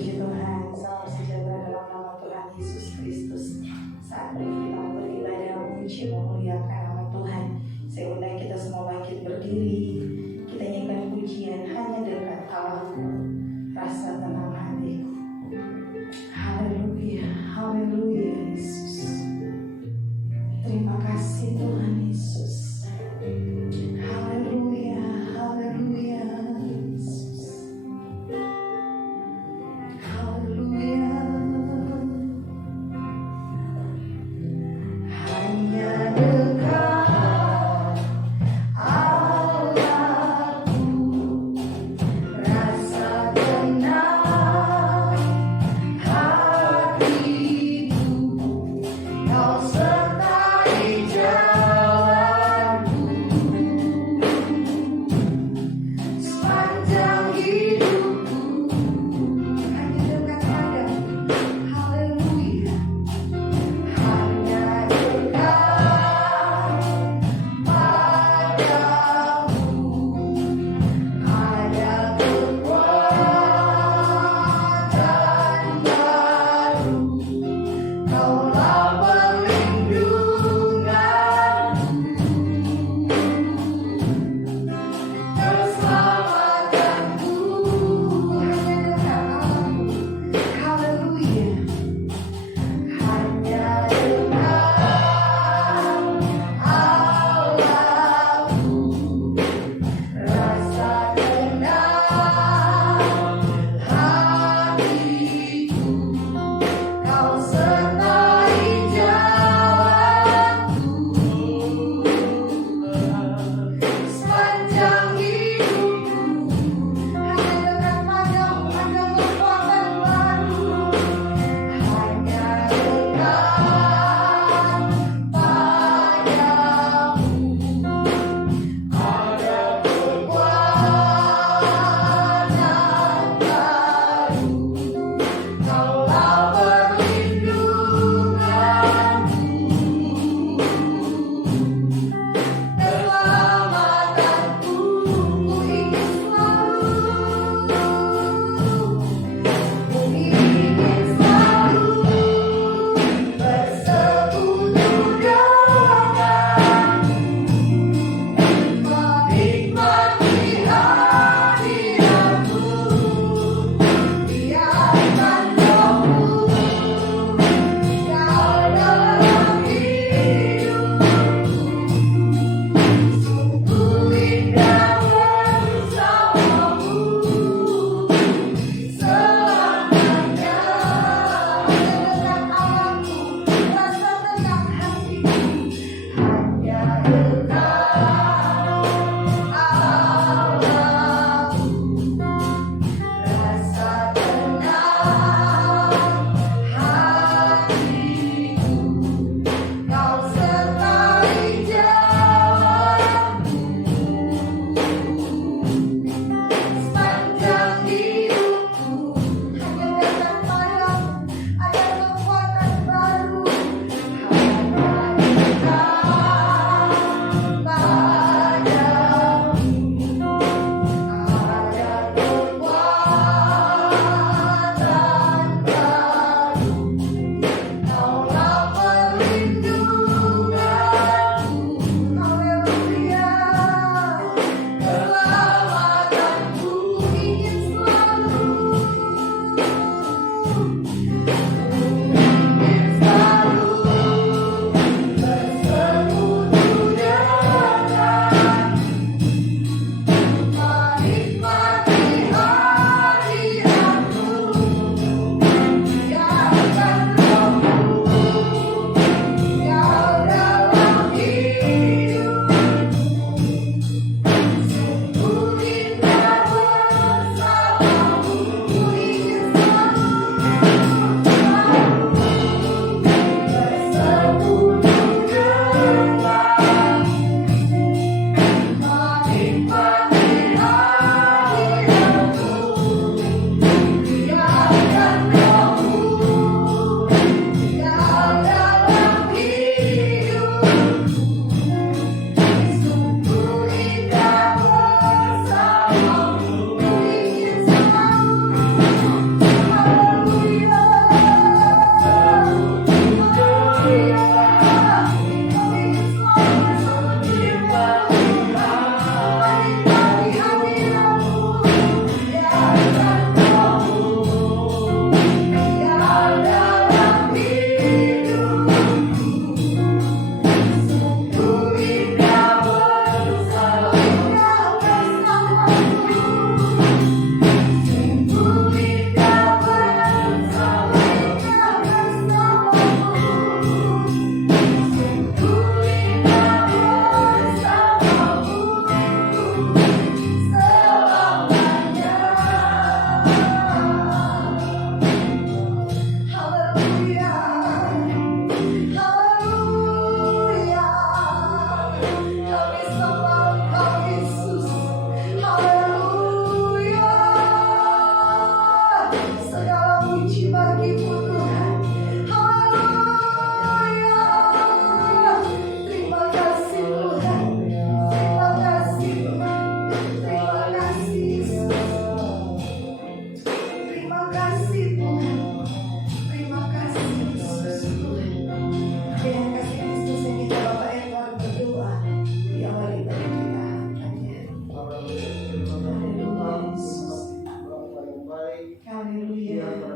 Puji Tuhan, salam sejahtera dalam nama Tuhan Yesus Kristus. Saat ini kita beribadah memuji memuliakan nama Tuhan. Saya undang kita semua bangkit berdiri. Kita nyanyikan pujian hanya dekat Allahku, rasa tenang hatiku. Haleluya, haleluya Yesus. Terima kasih Tuhan Yesus. Haleluya, haleluya Yesus. Haleluya. Hanya dekat Allahku, rasa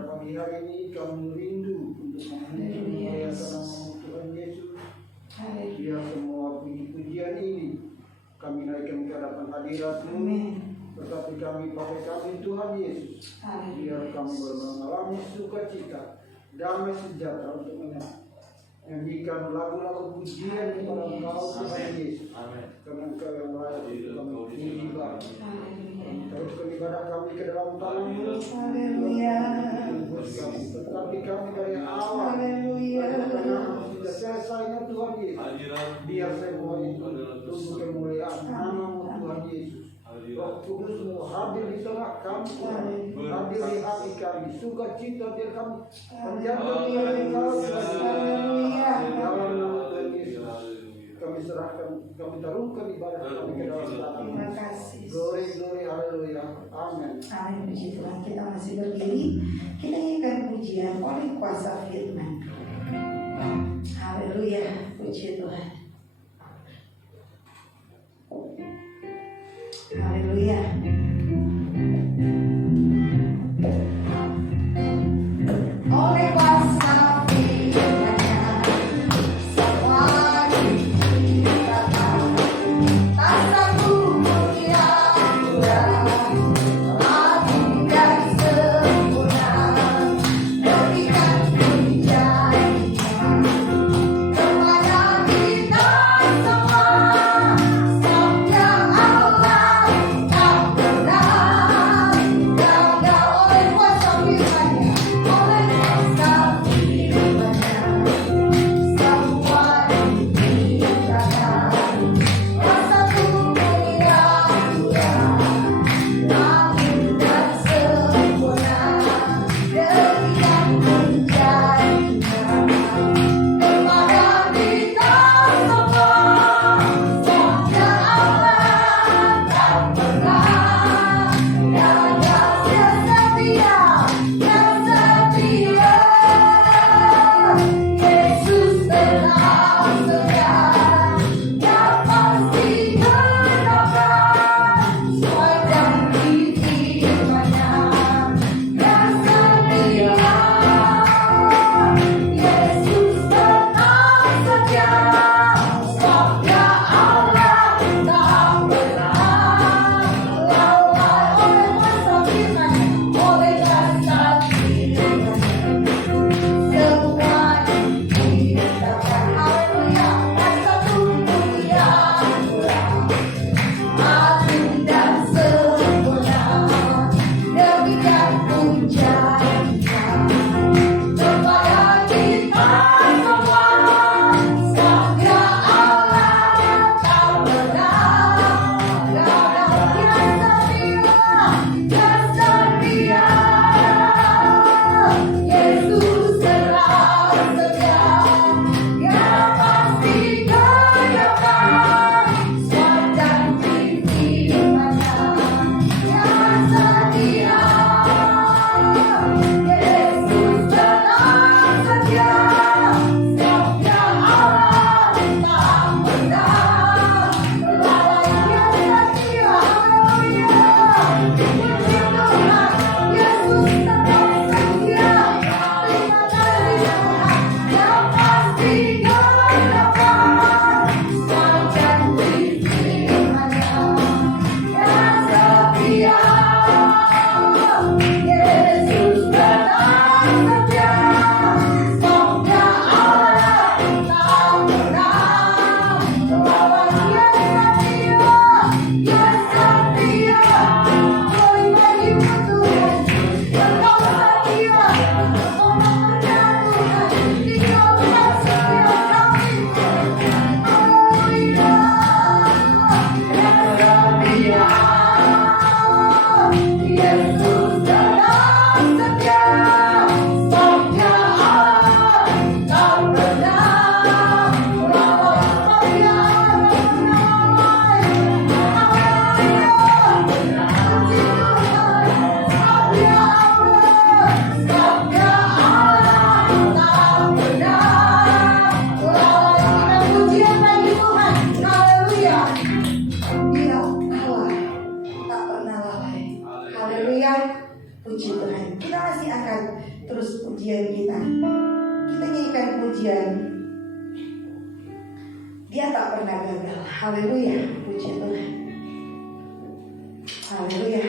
pagi hari ini kami rindu untuk memuliakan nama Tuhan Yesus. Biar semua puji-pujian ini kami naikkan ke hadapan hadirat-Mu. Tetapi kami pakai kami Tuhan Yesus. Biar kami mengalami sukacita, damai sejahtera untuk menyanyikan lagu-lagu pujian kepada Engkau Tuhan Yesus. Karena Engkau yang layak untuk kami puji Bapa. Teruskan ibadah kami ke dalam tangan-Mu. Tetapi kami dari awal sudah selesainya Tuhan Yesus. Biar semua itu untuk kemuliaan nama-Mu Tuhan Yesus. Roh Kudus-Mu hadir di tengah kami, hadir di hati kami, sukacita di kami, menjaga dari Engkau dalam nama Tuhan Yesus. Kami serahkan, kami taruhkan ibadah kami ke dalam tangan. Terima kasih. Glory, glory, haleluya. Amin. Amin, puji Tuhan. Kita masih berdiri. Kita nyanyikan pujian oleh kuasa firman. Haleluya, puji Tuhan. Haleluya. Oleh kuasa firman-Nya semua diciptakan, tak satu pun yang kurang, agung dan sempurna, berikan janji-Nya kepada kita Tuhan. Kita masih akan terus pujian kita. Kita nyanyikan pujian. Dia tak pernah gagal. Haleluya. Puji Tuhan. Haleluya.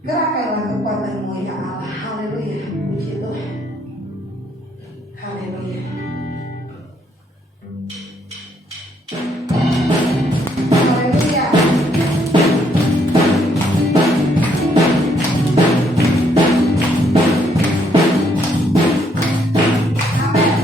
Gerakkanlah kekuatanmu ya Allah. Haleluya. Puji Tuhan. Haleluya. Haleluya. Amen.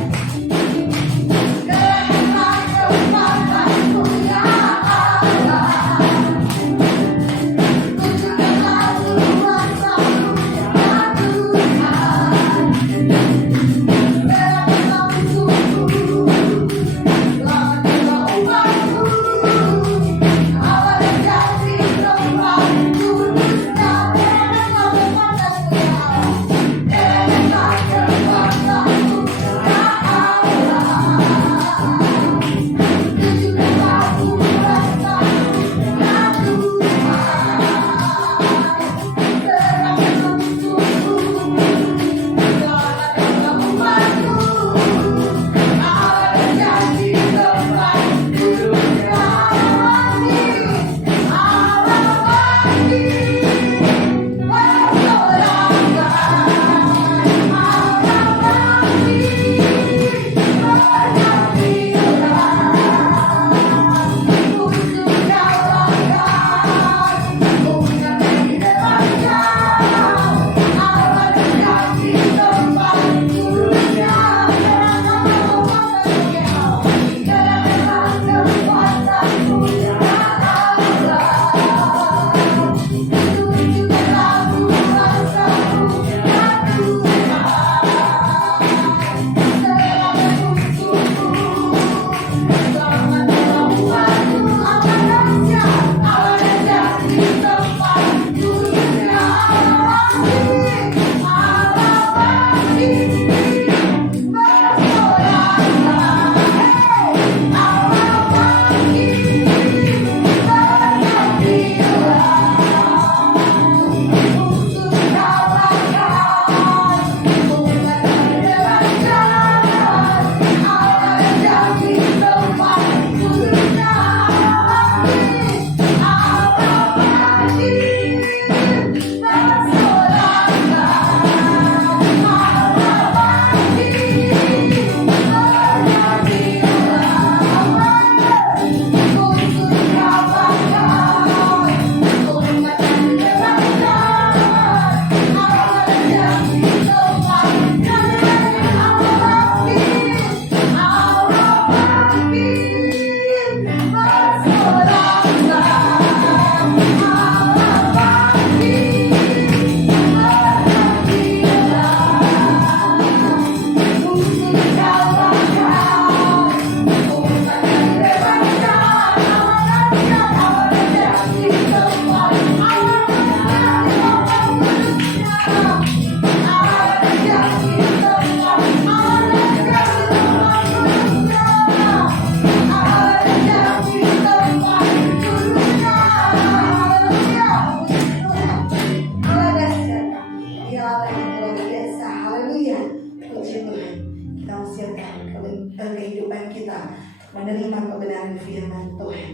kehidupan kita menerima kebenaran firman Tuhan.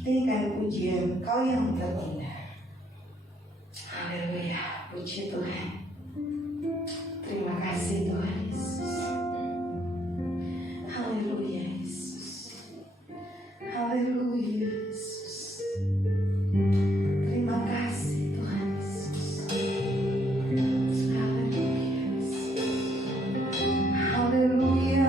Kita nyanyikan pujian Kau yang terindah. Haleluya, puji Tuhan. Terima kasih Tuhan Yesus. Haleluya Yesus. Haleluya Yesus. Terima kasih Tuhan Yesus. Haleluya Yesus. Haleluya.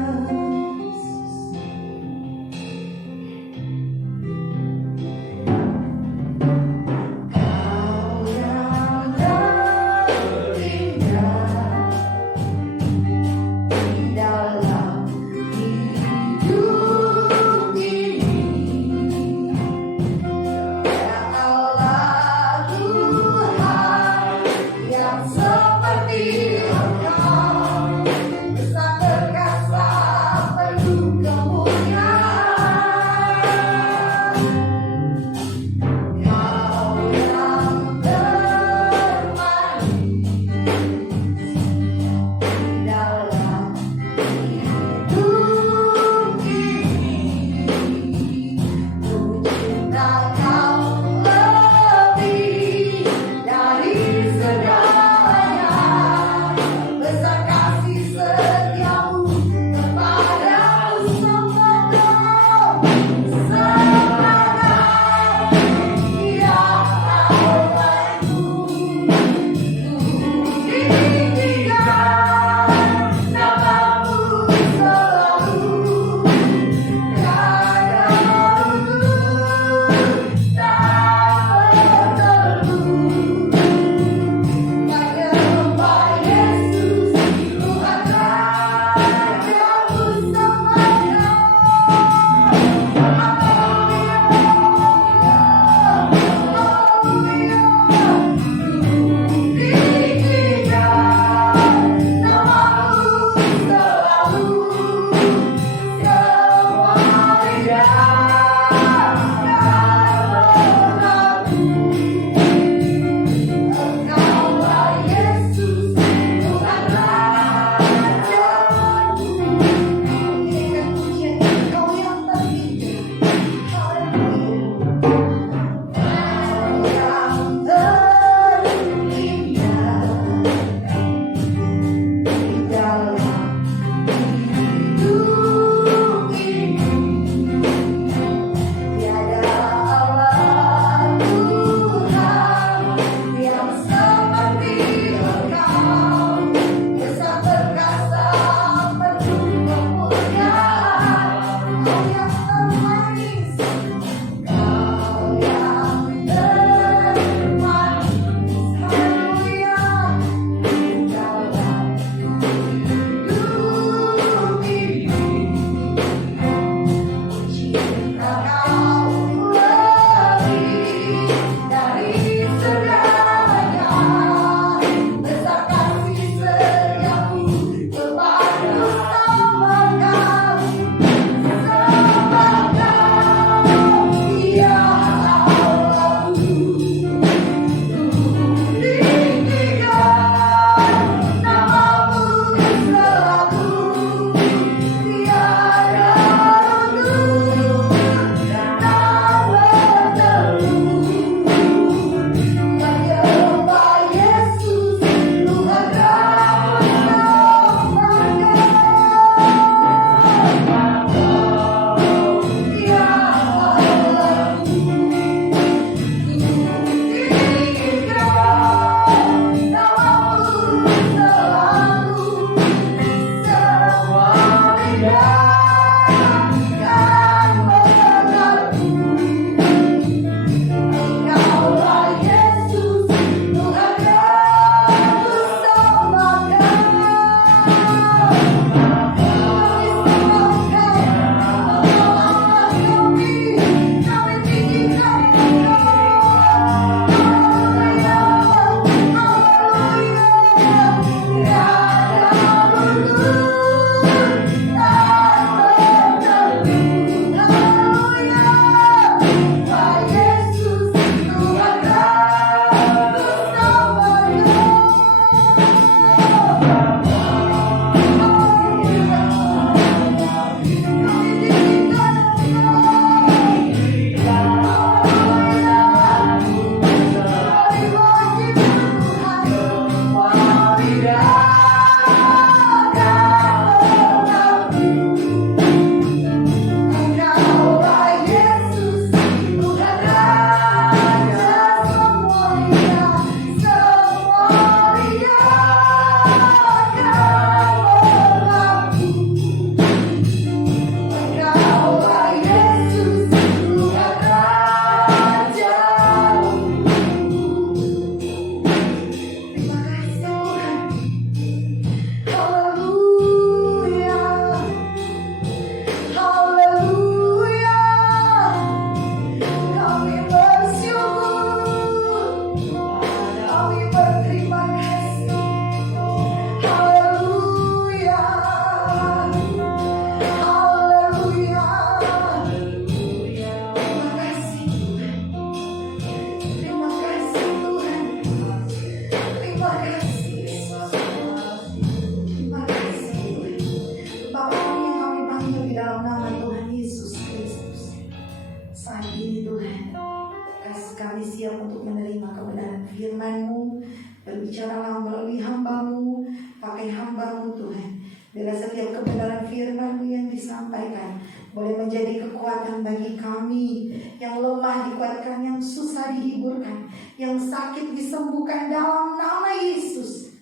kebenaran firman-Mu yang disampaikan boleh menjadi kekuatan bagi kami yang lemah dikuatkan, yang susah dihiburkan, yang sakit disembuhkan dalam nama Yesus.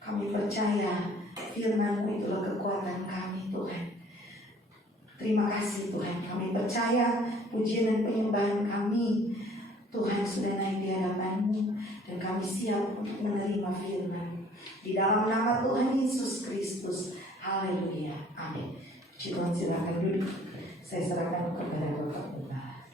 Kami percaya firman-Mu itulah kekuatan kami, Tuhan. Terima kasih Tuhan, kami percaya pujian dan penyembahan kami Tuhan sudah naik di hadapan-Mu, dan kami siap untuk menerima firman di dalam nama Tuhan Yesus Kristus. Haleluya, amin. Tuhan silakan duduk. Saya serahkan kepada Bapak Gembala.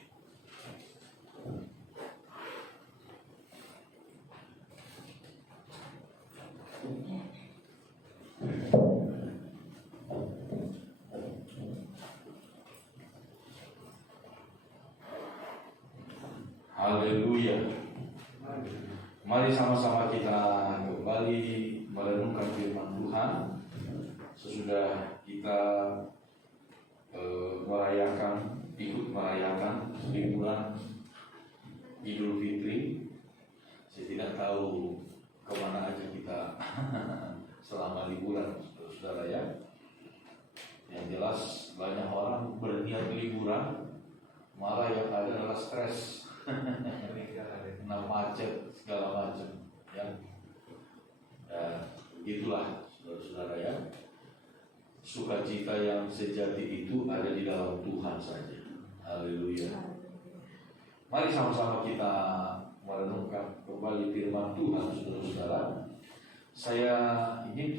Haleluya. Mari sama-sama kita kembali merenungkan firman Tuhan. Sesudah kita ikut merayakan liburan Idul Fitri, saya tidak tahu kemana aja kita selama liburan, saudara ya. Yang jelas banyak orang berniat liburan, malah yang ada adalah stres, kena macet segala macam, ya. Itulah saudara-saudara ya. Sukacita yang sejati itu ada di dalam Tuhan saja. Haleluya. Mari sama-sama kita merenungkan kembali firman Tuhan, saudara-saudara. Saya ingin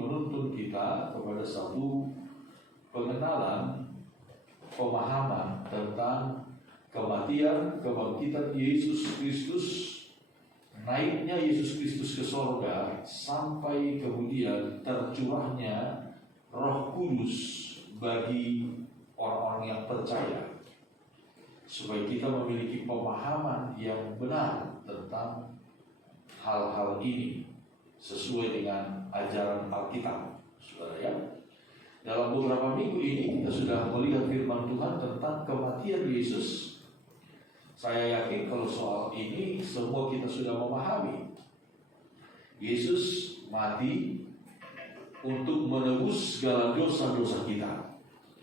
menuntun kita kepada satu pengenalan, pemahaman tentang kematian, kebangkitan Yesus Kristus, naiknya Yesus Kristus ke sorga, sampai kemudian tercurahnya Roh Kudus bagi orang-orang yang percaya, supaya kita memiliki pemahaman yang benar tentang hal-hal ini sesuai dengan ajaran Alkitab, saudara ya. Dalam beberapa minggu ini kita sudah melihat firman Tuhan tentang kematian Yesus. Saya yakin kalau soal ini semua kita sudah memahami. Yesus mati untuk menebus segala dosa-dosa kita,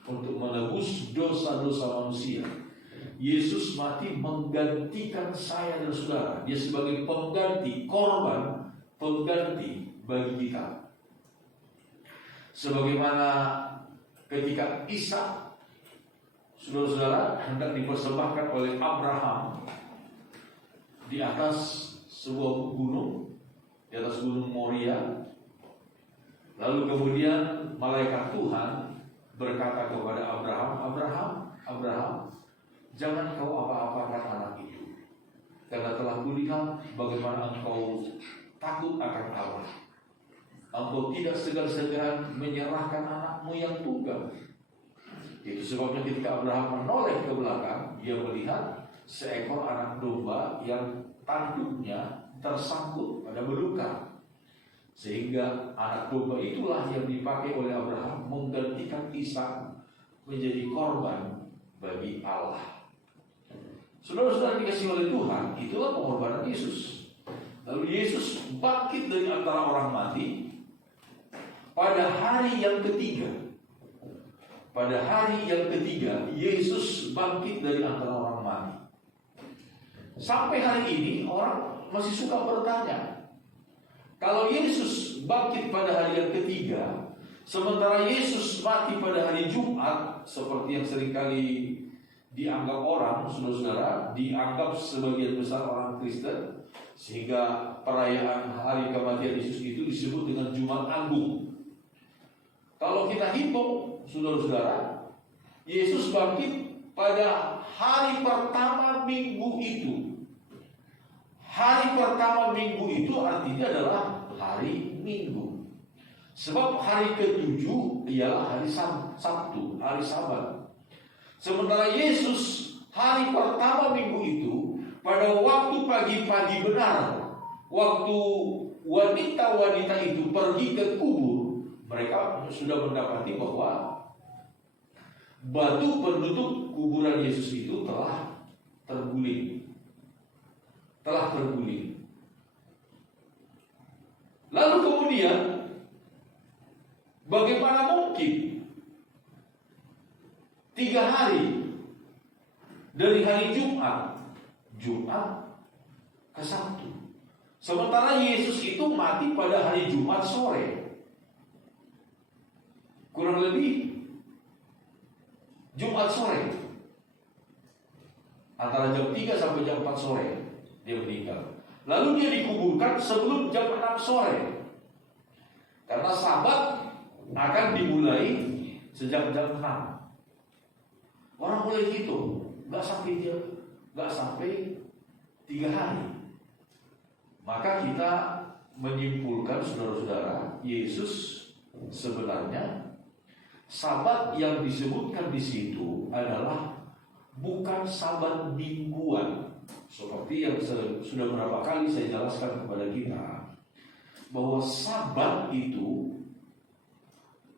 untuk menebus dosa-dosa manusia. Yesus mati menggantikan saya dan saudara. Dia sebagai pengganti, korban pengganti bagi kita. Sebagaimana ketika Ishak, saudara-saudara, hendak dipersembahkan oleh Abraham di atas sebuah gunung, di atas gunung Moria. Lalu kemudian malaikat Tuhan berkata kepada Abraham, jangan kau apa-apakan anak itu, karena telah kulihat bagaimana engkau takut akan Allah. Engkau tidak segan-segan menyerahkan anakmu yang tunggal. Itu sebabnya ketika Abraham menoleh ke belakang, dia melihat seekor anak domba yang tanduknya tersangkut pada belukar. Sehingga anak domba itulah yang dipakai oleh Abraham menggantikan Ishak menjadi korban bagi Allah. Saudara-saudara dikasihi oleh Tuhan, itulah pengorbanan Yesus. Lalu Yesus bangkit dari antara orang mati pada hari yang ketiga. Pada hari yang ketiga, Yesus bangkit dari antara orang mati. Sampai hari ini orang masih suka bertanya, kalau Yesus bangkit pada hari yang ketiga, sementara Yesus mati pada hari Jumat, seperti yang seringkali dianggap orang, saudara-saudara, dianggap sebagian besar orang Kristen, sehingga perayaan hari kematian Yesus itu disebut dengan Jumat Agung. Kalau kita hitung, saudara-saudara, Yesus bangkit pada hari pertama minggu itu. Hari pertama minggu itu artinya adalah hari Minggu. Sebab hari ke-7 ialah hari Sabtu, hari Sabat. Sementara Yesus hari pertama minggu itu, pada waktu pagi-pagi benar, waktu wanita-wanita itu pergi ke kubur, mereka sudah mendapati bahwa batu penutup kuburan Yesus itu telah terguling. Lalu kemudian Bagaimana mungkin 3 hari dari hari Jumat ke Sabtu, sementara Yesus itu mati pada hari Jumat sore, kurang lebih Jumat sore, antara jam 3 sampai jam 4 sore dia meninggal. Lalu dia dikuburkan sebelum jam 6 sore, karena Sabat akan dimulai sejak jam 6. Orang boleh hitung, nggak sampai 3 hari. Maka kita menyimpulkan, saudara-saudara, Yesus sebenarnya Sabat yang disebutkan di situ adalah bukan Sabat mingguan, seperti yang sudah berapa kali saya jelaskan kepada kita, bahwa Sabat itu,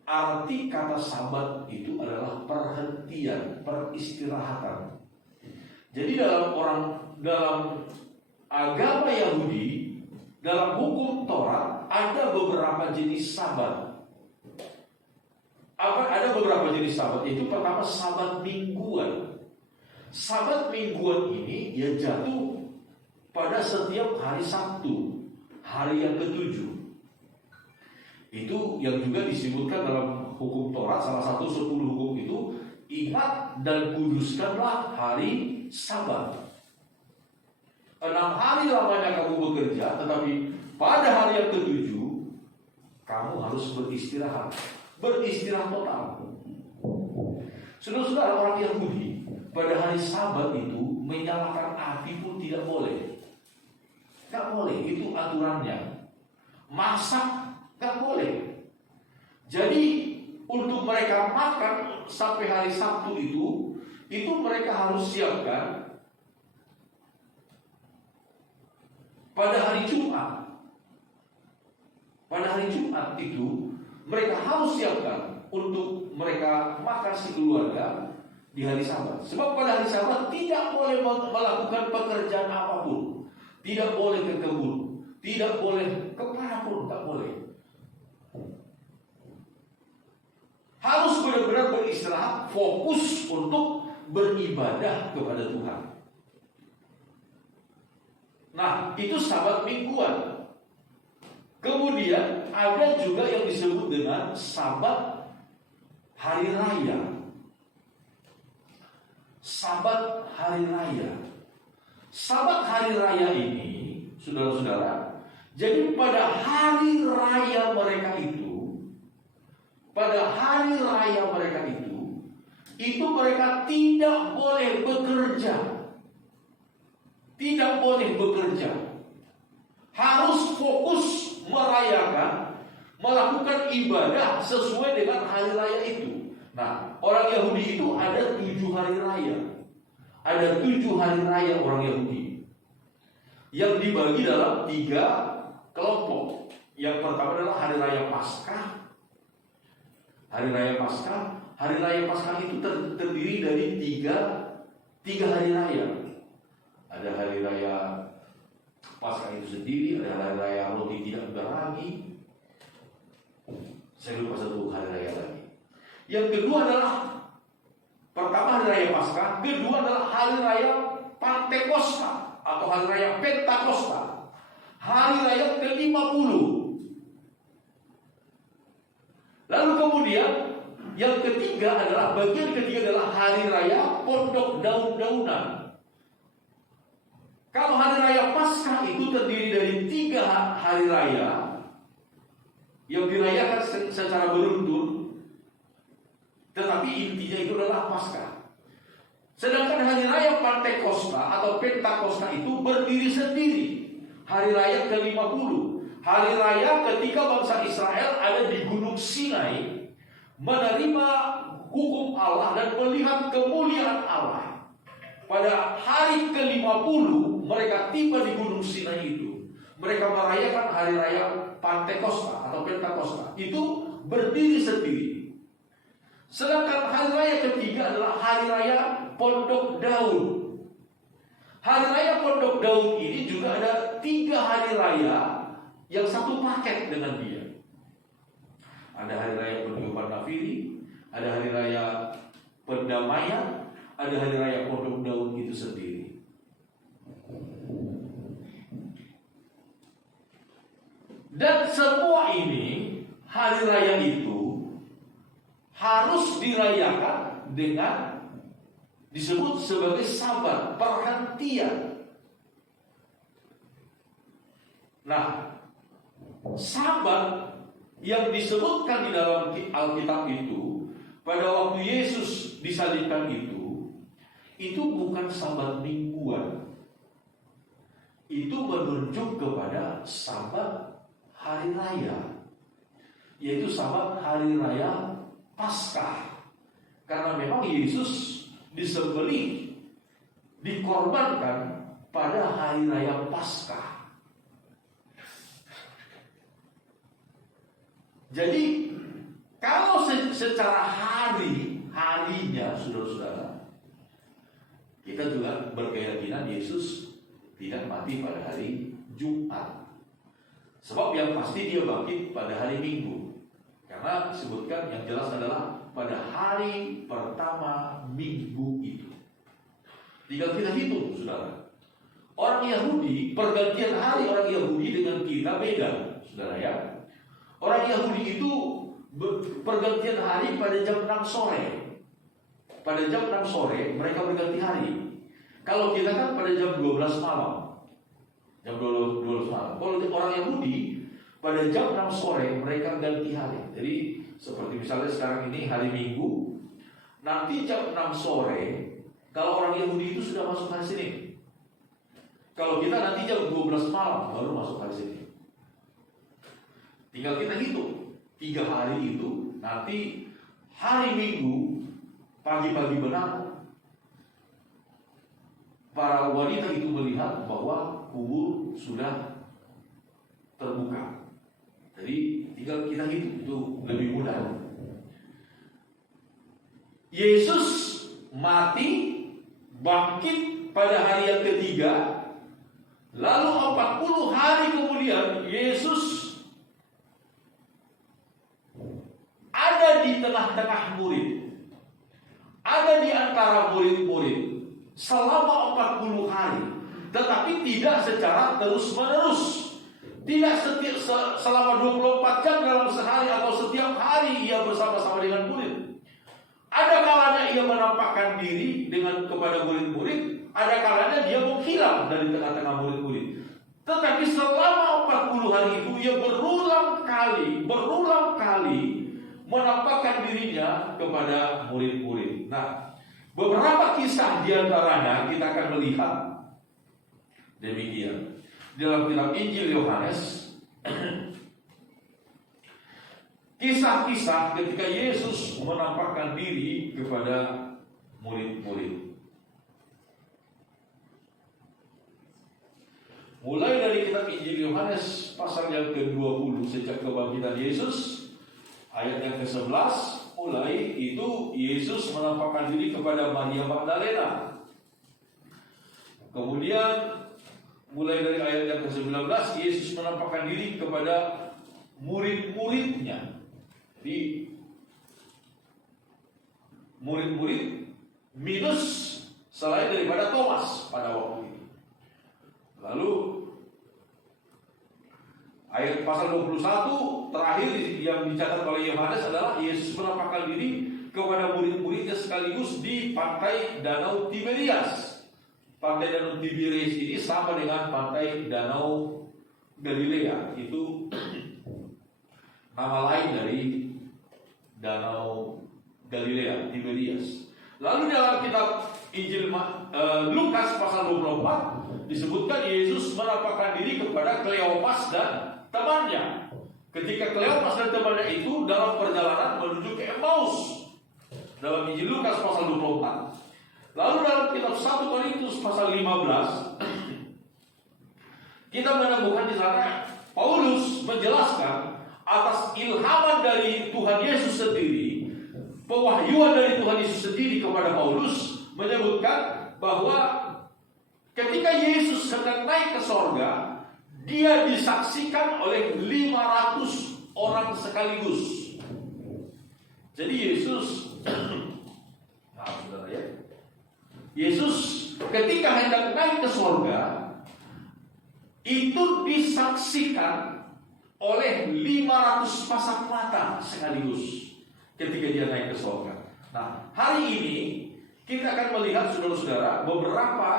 arti kata Sabat itu adalah perhentian, peristirahatan. Jadi dalam agama Yahudi, dalam hukum Taurat ada beberapa jenis Sabat. Ada beberapa jenis Sabat. Itu pertama Sabat mingguan. Sabat mingguan ini ya jatuh pada setiap hari Sabtu, hari yang ke-7. Itu yang juga disebutkan dalam hukum Taurat, salah satu 10 hukum itu, ingat dan kuduskanlah hari Sabat. 6 hari lamanya kamu bekerja, tetapi pada hari yang ke-7 kamu harus beristirahat total. Saudara-saudara, orang Yahudi pada hari Sabat itu menyalakan api pun tidak boleh. Tidak boleh, itu aturannya. Masak tidak boleh. Jadi untuk mereka makan sampai hari Sabtu itu mereka harus siapkan pada hari Jumat. Pada hari Jumat itu mereka harus siapkan untuk mereka makan sekeluarga di hari Sabat. Sebab pada hari Sabat tidak boleh melakukan pekerjaan apapun. Tidak boleh ke kebun, tidak boleh kemanapun, tak boleh. Harus benar-benar beristirahat, fokus untuk beribadah kepada Tuhan. Nah, itu Sabat mingguan. Kemudian ada juga yang disebut dengan Sabat hari raya. Sabat hari raya. Sabat hari raya ini, saudara-saudara, jadi pada hari raya mereka itu, mereka tidak boleh bekerja. Tidak boleh bekerja. Harus fokus merayakan, melakukan ibadah sesuai dengan hari raya itu. Nah, orang Yahudi itu ada 7 hari raya. Ada 7 hari raya orang Yahudi yang dibagi dalam 3 kelompok. Yang pertama adalah hari raya Paskah. Hari raya Paskah itu terdiri dari 3 hari raya. Ada hari raya Paskah itu sendiri, ada hari raya roti tidak beragi. Saya lupa satu hari raya lagi. Yang kedua adalah, pertama hari raya Paskah, kedua adalah hari raya Pantekosta atau hari raya Pentakosta, hari raya ke-50. Lalu kemudian yang ketiga adalah, bagian ketiga adalah hari raya Pondok Daun-daunan. Kalau hari raya Paskah itu terdiri dari 3 hari raya yang dirayakan secara beruntun, tetapi intinya itu adalah Paskah. Sedangkan hari raya Pantekosta atau Pentakosta itu berdiri sendiri. Hari raya ke-50, hari raya ketika bangsa Israel ada di Gunung Sinai, menerima hukum Allah dan melihat kemuliaan Allah. Pada hari ke-50 mereka tiba di Gunung Sinai itu. Mereka merayakan hari raya Pantekosta atau Pentakosta. Itu berdiri sendiri. Sedangkan hari raya ketiga adalah hari raya Pondok Daun. Hari raya Pondok Daun ini juga ada 3 hari raya yang satu paket dengan dia. Ada hari raya Peniupan Nafiri, ada hari raya Pendamaian, ada hari raya Potong Daun itu sendiri. Dan semua ini, hari raya itu harus dirayakan dengan disebut sebagai Sabat, perhentian. Nah, Sabat yang disebutkan di dalam Alkitab itu pada waktu Yesus disalibkan itu bukan Sabat mingguan. Itu menunjuk kepada Sabat hari raya, yaitu Sabat hari raya Paskah. Karena memang Yesus disembelih, dikorbankan pada hari raya Paskah. Jadi kalau secara harinya, saudara-saudara, kita juga berkeyakinan Yesus tidak mati pada hari Jumat. Sebab yang pasti dia bangkit pada hari Minggu. Karena disebutkan yang jelas adalah pada hari pertama minggu itu. Tinggal kita hitung, saudara. Orang Yahudi, pergantian hari orang Yahudi dengan kita beda, saudara ya. Orang Yahudi itu pergantian hari pada jam 6 sore. Pada jam 6 sore mereka berganti hari. Kalau kita kan pada jam 12 malam. Jam 12 malam. Kalau orang Yahudi pada jam 6 sore mereka ganti hari. Jadi seperti misalnya sekarang ini hari Minggu, nanti jam 6 sore kalau orang Yahudi itu sudah masuk hari Senin. Kalau kita nanti jam 12 malam baru masuk hari Senin. Tinggal kita hitung 3 hari itu, nanti hari Minggu pagi-pagi benar para wanita itu melihat bahwa kubur sudah terbuka. Jadi tinggal kita hitung, itu lebih mudah. Yesus mati, bangkit pada hari yang ketiga, lalu 40 hari kemudian Yesus ada di tengah-tengah murid, ada di antara murid-murid selama 40 hari, tetapi tidak secara terus-menerus. Tidak selama 24 jam dalam sehari atau setiap hari ia bersama-sama dengan murid. Ada kalanya ia menampakkan diri kepada murid-murid, ada kalanya dia menghilang dari tengah-tengah murid-murid. Tetapi selama 40 hari itu ia berulang kali menampakkan dirinya kepada murid-murid. Nah, beberapa kisah diantaranya kita akan melihat demikian. Dalam kitab Injil Yohanes, kisah-kisah ketika Yesus menampakkan diri kepada murid-murid. Mulai dari kitab Injil Yohanes pasal yang ke-20 sejak kebangkitan Yesus, ayat yang ke-11, mulai itu Yesus menampakkan diri kepada Maria Magdalena. Kemudian mulai dari ayat yang ke-19 Yesus menampakkan diri kepada murid-muridnya. Di murid-murid minus selain daripada Thomas pada waktu itu. Lalu ayat pasal 21 terakhir yang dicatat oleh Yohanes adalah Yesus menampakkan diri kepada murid-muridnya sekaligus di pantai Danau Tiberias. Pantai Danau Tiberias ini sama dengan pantai Danau Galilea. Itu nama lain dari Danau Galilea, Tiberias. Lalu dalam kitab Injil Lukas pasal 24 disebutkan Yesus menampakkan diri kepada Kleopas dan temannya. Ketika Kleopas dan temannya itu dalam perjalanan menuju ke Emmaus. Dalam Injil Lukas pasal 24. Lalu dalam kitab 1 Korintus pasal 15 kita menemukan di sana Paulus menjelaskan atas ilhaman dari Tuhan Yesus sendiri, pewahyuan dari Tuhan Yesus sendiri kepada Paulus, menyebutkan bahwa ketika Yesus sedang naik ke sorga, dia disaksikan oleh 500 orang sekaligus. Jadi Yesus, saudara ya, Yesus ketika hendak naik ke surga itu disaksikan oleh 500 pasang mata sekaligus ketika dia naik ke surga. Nah, hari ini kita akan melihat saudara-saudara beberapa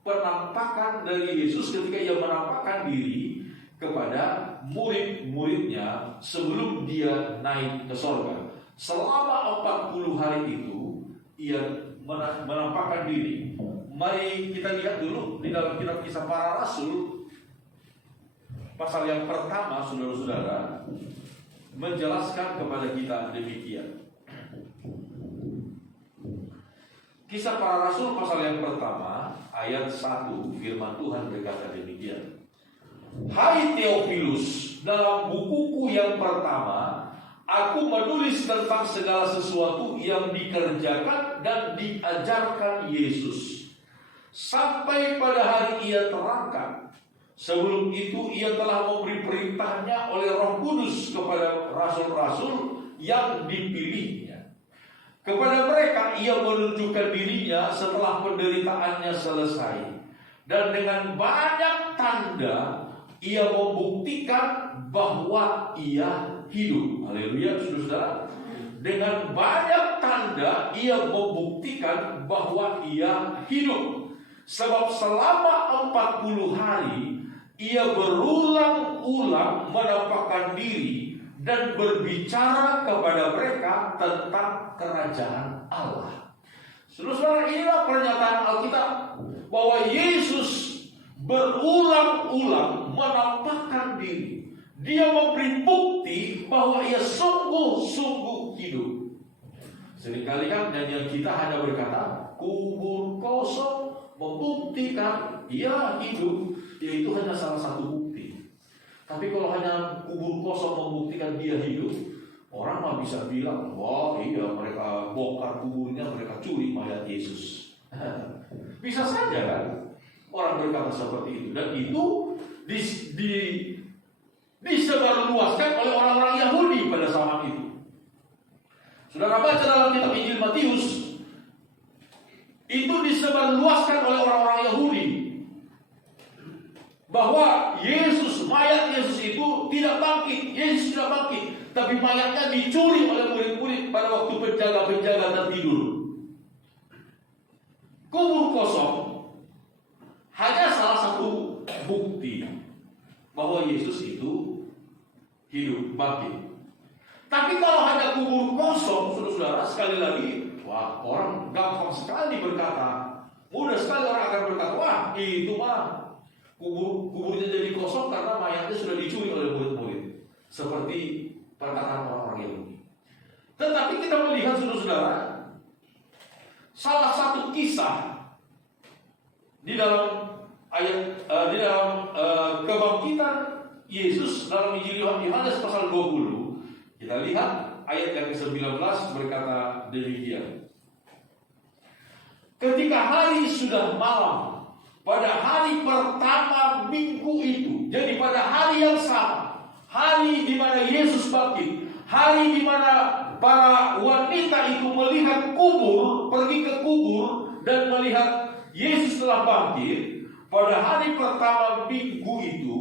penampakan dari Yesus ketika ia menampakkan diri kepada murid-muridnya sebelum dia naik ke surga. Selama 40 hari itu ia menampakkan diri. Mari kita lihat dulu di dalam kitab Kisah Para Rasul pasal yang pertama, saudara-saudara, menjelaskan kepada kita demikian. Kisah Para Rasul pasal yang pertama ayat 1, firman Tuhan berkata demikian. Hai Theophilus, dalam bukuku yang pertama aku menulis tentang segala sesuatu yang dikerjakan dan diajarkan Yesus sampai pada hari ia terangkat. Sebelum itu ia telah memberi perintahnya oleh Roh Kudus kepada rasul-rasul yang dipilihnya. Kepada mereka ia menunjukkan dirinya setelah penderitaannya selesai. Dan dengan banyak tanda ia membuktikan bahwa ia hidup. Haleluya, saudara. Dengan banyak tanda ia membuktikan bahwa ia hidup. Sebab selama 40 hari ia berulang-ulang menampakkan diri dan berbicara kepada mereka tentang kerajaan Allah. Saudara, inilah pernyataan Alkitab bahwa Yesus berulang-ulang menampakkan diri. Dia memberi bukti bahwa ia sungguh-sungguh hidup. Seringkali kan nyanyian kita hanya berkata kubur kosong membuktikan ia hidup. Ya, itu hanya salah satu bukti. Tapi kalau hanya kubur kosong membuktikan dia hidup, orang mah bisa bilang, wah iya mereka bongkar kuburnya, mereka curi mayat Yesus. Bisa saja kan orang berkata seperti itu. Dan itu disebarluaskan oleh orang-orang Yahudi pada zaman itu. Saudara baca dalam kitab Injil Matius, itu disebarluaskan oleh orang-orang Yahudi bahwa mayat Yesus itu tidak bangkit. Yesus tidak bangkit, tapi mayatnya dicuri oleh murid-murid pada waktu penjaga-penjaga tertidur. Kubur kosong hanya salah satu bukti bahwa Yesus itu hidup, bangkit. Tapi kalau hanya kubur kosong, saudara-saudara, sekali lagi, wah, orang gampang sekali berkata, mudah sekali orang akan berkata, wah, itu mah kuburnya jadi kosong karena mayatnya sudah dicuri oleh murid-murid. Seperti perkataan orang-orang Yahudi. Tetapi kita melihat, saudara-saudara, salah satu kisah di dalam kebangkitan Yesus dalam Injil Yohanes pasal 20. Kita lihat ayat yang ke-19 berkata demikian. Ketika hari sudah malam, pada hari pertama minggu itu, jadi pada hari yang sama, hari di mana Yesus bangkit, hari di mana para wanita itu melihat kubur, pergi ke kubur dan melihat Yesus telah bangkit, pada hari pertama minggu itu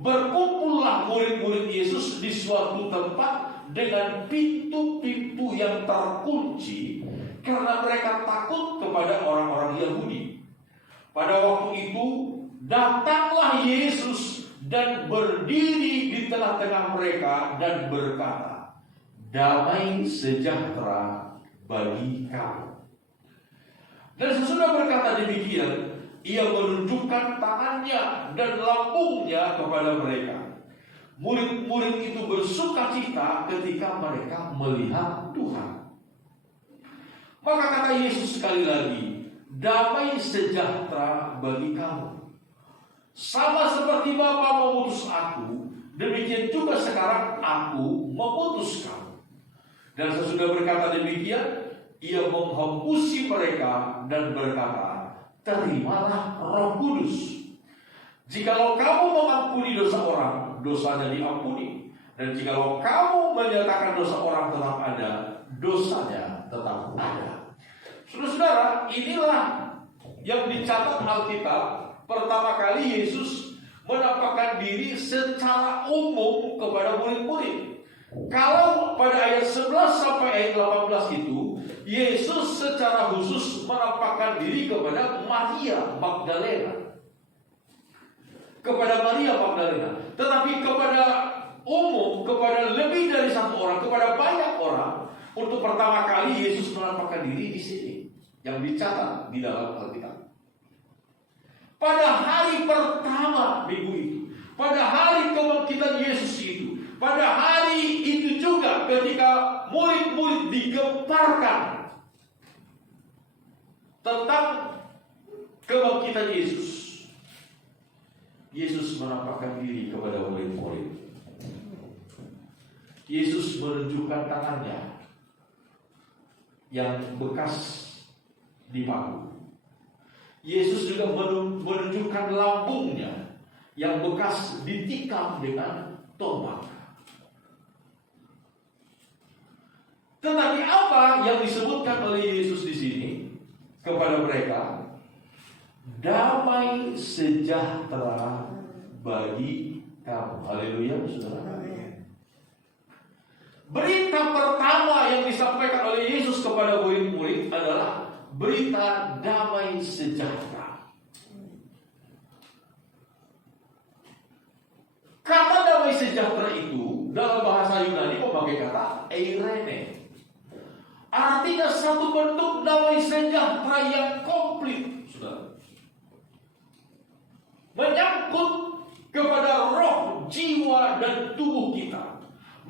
berkumpullah murid-murid Yesus di suatu tempat dengan pintu-pintu yang terkunci karena mereka takut kepada orang-orang Yahudi. Pada waktu itu datanglah Yesus dan berdiri di tengah-tengah mereka dan berkata, damai sejahtera bagi kamu. Dan sesudah berkata demikian, ia menunjukkan tangannya dan lambungnya kepada mereka. Murid-murid itu bersukacita ketika mereka melihat Tuhan. Maka kata Yesus sekali lagi, damai sejahtera bagi kamu. Sama seperti Bapa memutus aku, demikian juga sekarang aku memutus kamu. Dan sesudah berkata demikian, ia menghembusi mereka dan berkata, terimalah Roh Kudus. Jikalau kamu mengampuni dosa orang, dosanya diampuni. Dan jikalau kamu menyatakan dosa orang tetap ada, dosanya tetap ada. Saudara-saudara, inilah yang dicatat Alkitab. Pertama kali Yesus menampakkan diri secara umum kepada murid-murid. Kalau pada ayat 11 sampai ayat 18 itu, Yesus secara khusus menampakkan diri kepada Maria Magdalena. Tetapi kepada umum, kepada lebih dari satu orang, kepada banyak orang, untuk pertama kali Yesus menampakkan diri di sini, yang dicatat di dalam Alkitab. Pada hari pertama minggu itu, pada hari kebangkitan Yesus itu, pada hari itu juga ketika murid-murid digemparkan tentang kebangkitan Yesus, Yesus menampakkan diri kepada murid-murid. Yesus menunjukkan tangannya yang bekas dipaku. Yesus juga menunjukkan lambungnya yang bekas ditikam dengan tombak. Tetapi apa yang disebutkan oleh Yesus di sini kepada mereka? Damai sejahtera bagi kamu. Haleluya, saudara. Berita pertama yang disampaikan oleh Yesus kepada murid-murid adalah berita damai sejahtera. Kata damai sejahtera itu dalam bahasa Yunani memakai kata eirene. Artinya satu bentuk damai sejahtera yang komplit, saudara. Menyangkut kepada roh, jiwa, dan tubuh kita.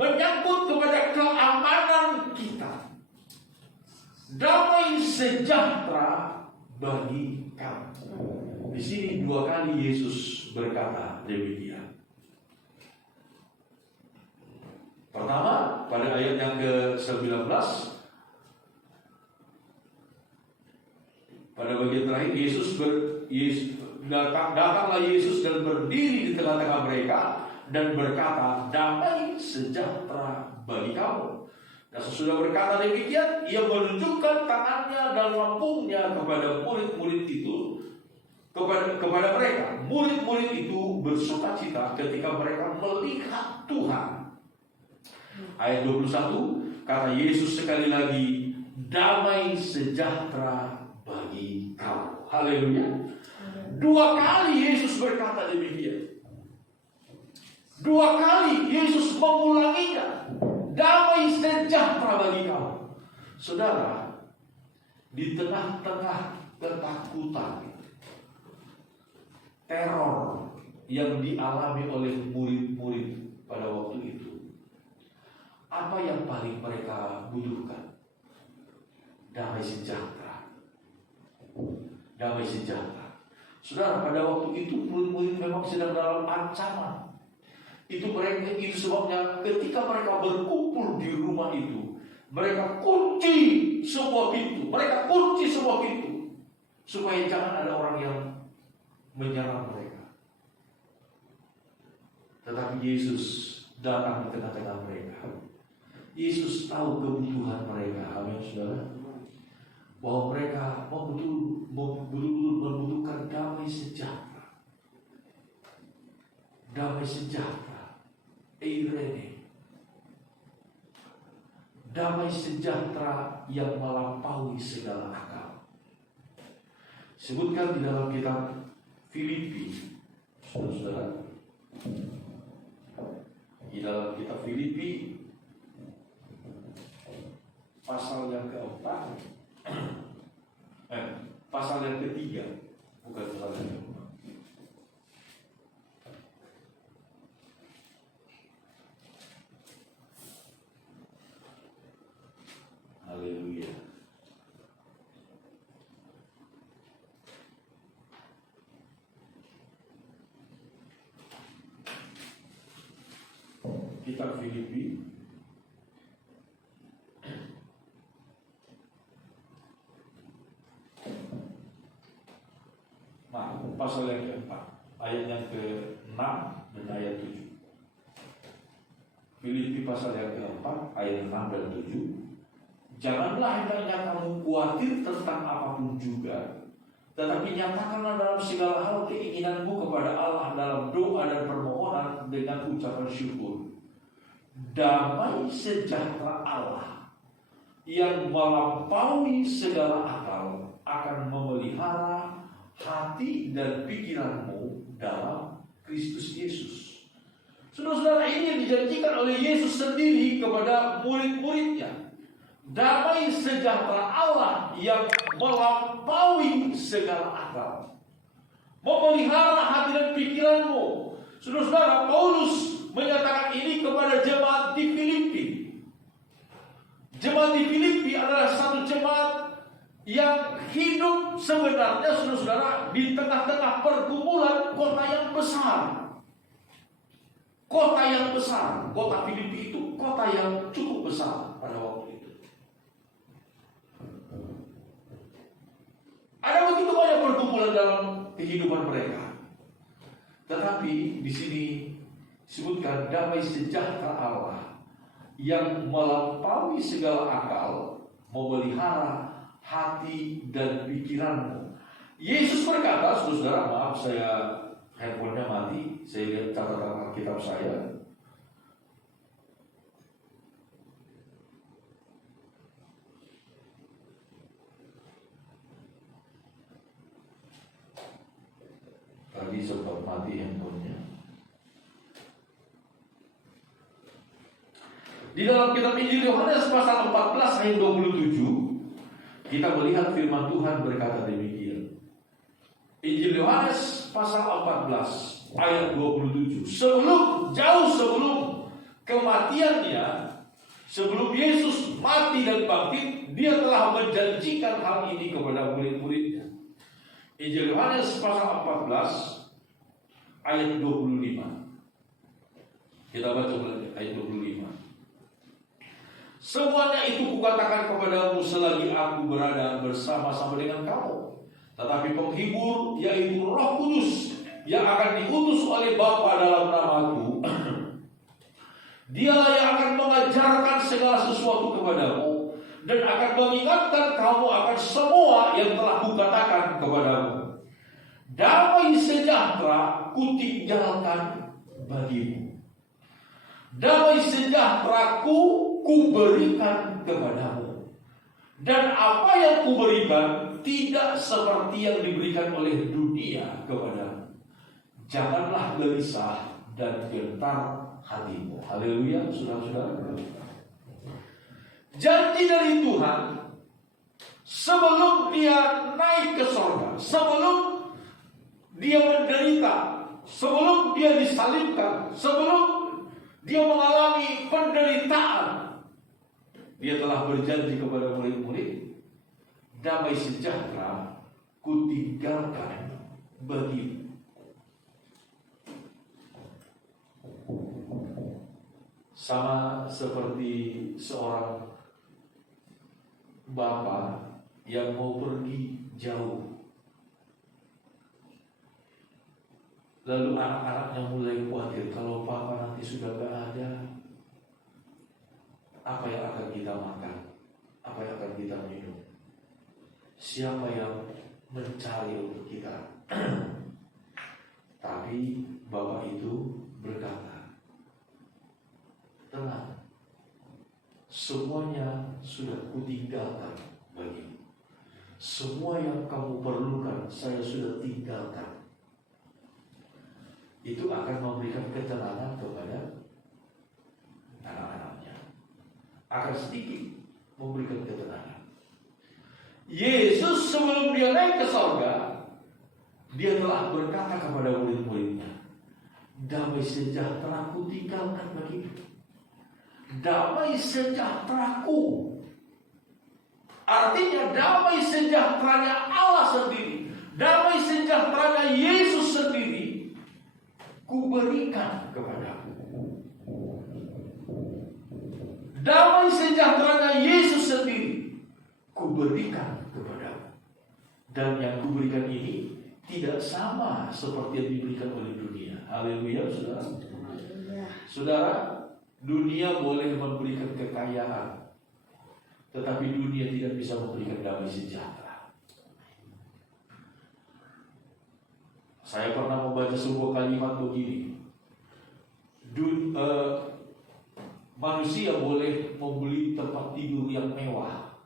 Menyangkut kepada keamanan kita. Damai sejahtera bagi kamu. Di sini dua kali Yesus berkata demikian. Pertama, pada ayat yang ke-19, pada bagian terakhir datanglah Yesus dan berdiri di tengah-tengah mereka dan berkata, damai sejahtera bagi kamu. Dan sesudah berkata demikian, ia menunjukkan tangannya dan lambungnya kepada murid-murid itu, kepada mereka. Murid-murid itu bersukacita ketika mereka melihat Tuhan. Ayat 21, kata Yesus sekali lagi, damai sejahtera bagi kamu. Haleluya. Dua kali Yesus berkata demikian. Dua kali Yesus mengulanginya. Damai sejahtera bagi kamu. Saudara, di tengah-tengah ketakutan, teror yang dialami oleh murid-murid pada waktu itu, apa yang paling mereka butuhkan? Damai sejahtera. Damai sejahtera. Saudara, pada waktu itu murid-murid memang sedang dalam ancaman. Itu sebabnya ketika mereka berkumpul di rumah itu, mereka kunci semua pintu. Supaya jangan ada orang yang menyerang mereka. Tetapi Yesus datang di tengah-tengah mereka. Yesus tahu kebutuhan mereka. Amin, saudara. Bahwa mereka betul-betul membutuhkan damai sejahtera. Damai sejahtera. Eirene. Damai sejahtera yang melampaui segala akal. Sebutkan di dalam kitab Filipi, saudara-saudara. Di dalam kitab Filipi pasal yang keempat, pasal yang ketiga, bukan pasal yang keempat. Haleluya. Kitab Filipi pasal yang keempat, ayat yang ke-6 dan ayat 7. pasal yang keempat ayat 6 dan 7. Janganlah hendaknya kamu khawatir tentang apapun juga, tetapi nyatakanlah dalam segala hal keinginanmu kepada Allah dalam doa dan permohonan dengan ucapan syukur. Damai sejahtera Allah yang melampaui segala akal akan memelihara hati dan pikiranmu dalam Kristus Yesus. Saudara-saudara, ini yang dijanjikan oleh Yesus sendiri kepada murid-muridnya. Damai sejahtera Allah yang melampaui segala akal, memelihara hati dan pikiranmu. Saudara-saudara, Paulus menyatakan ini kepada jemaat di Filipi. Jemaat di Filipi adalah satu jemaat yang hidup sebenarnya, saudara-saudara, di tengah-tengah pergumulan kota yang besar. Kota yang besar, kota Filipi itu kota yang cukup besar pada waktu itu. Ada begitu banyak pergumulan dalam kehidupan mereka. Tetapi di sini disebutkan damai sejahtera Allah yang melampaui segala akal, memelihara hati dan pikiranmu. Yesus berkata, saudara, maaf saya handphonenya mati, saya lihat catatan kitab saya. Tadi sempat mati handphonenya. Di dalam kitab Injil Yohanes pasal 14 ayat 27, kita melihat firman Tuhan berkata demikian. Injil Yohanes pasal 14 ayat 27. Jauh sebelum kematiannya, sebelum Yesus mati dan bangkit, dia telah menjanjikan hal ini kepada murid-muridnya. Injil Yohanes pasal 14 ayat 25. Kita baca mulai ayat 25. Semuanya itu kukatakan kepadamu selagi aku berada bersama-sama dengan kamu. Tetapi penghibur, yaitu Roh Kudus, yang akan diutus oleh Bapa dalam namaku, Dialah yang akan mengajarkan segala sesuatu kepadamu dan akan mengingatkan kamu akan semua yang telah kukatakan kepadamu. Damai sejahtera kutinggalkan bagimu. Damai sejahteraku kuberikan kepadamu. Dan apa yang kuberikan tidak seperti yang diberikan oleh dunia kepadamu. Janganlah gelisah dan gentar hatimu. Haleluya, saudara-saudara. Janji dari Tuhan sebelum dia naik ke surga, sebelum dia menderita, sebelum dia disalibkan, sebelum dia mengalami penderitaan, dia telah berjanji kepada murid-murid, damai sejahtera kutinggalkan bagimu. Sama seperti seorang bapak yang mau pergi jauh, lalu anak-anaknya mulai khawatir, kalau papa nanti sudah gak ada, apa yang akan kita makan? Apa yang akan kita minum? Siapa yang mencari untuk kita? Tapi bapak itu berkata, tenang, semuanya sudah kutinggalkan bagimu. Semua yang kamu perlukan saya sudah tinggalkan. Itu akan memberikan ketenangan kepada anak-anaknya. Akan sedikit memberikan ketenangan. Yesus sebelum dia naik ke surga, dia telah berkata kepada murid-muridnya, damai sejahtera kutinggalkan bagimu. Damai sejahteraku, artinya damai sejahteranya Allah sendiri, damai sejahteranya Yesus sendiri kuberikan kepadamu. Damai sejahteranya Yesus sendiri kuberikan kepadamu. Dan yang kuberikan ini tidak sama seperti yang diberikan oleh dunia. Haleluya, saudara. Saudara, Dunia boleh memberikan kekayaan, tetapi dunia tidak bisa memberikan damai sejahtera. Saya pernah membaca sebuah kalimat begini. Manusia boleh membeli tempat tidur yang mewah,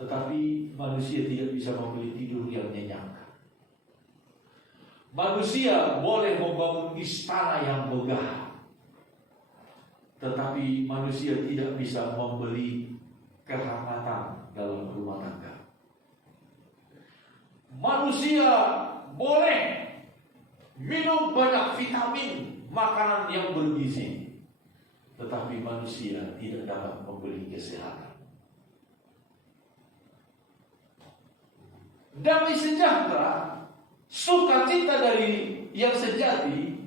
tetapi manusia tidak bisa membeli tidur yang nyenyak. Manusia boleh membangun istana yang megah, tetapi manusia tidak bisa membeli kehangatan dalam rumah tangga. Manusia boleh minum banyak vitamin, makanan yang bergizi, tetapi manusia tidak dapat membeli kesehatan. Damai sejahtera, sukacita dari yang sejati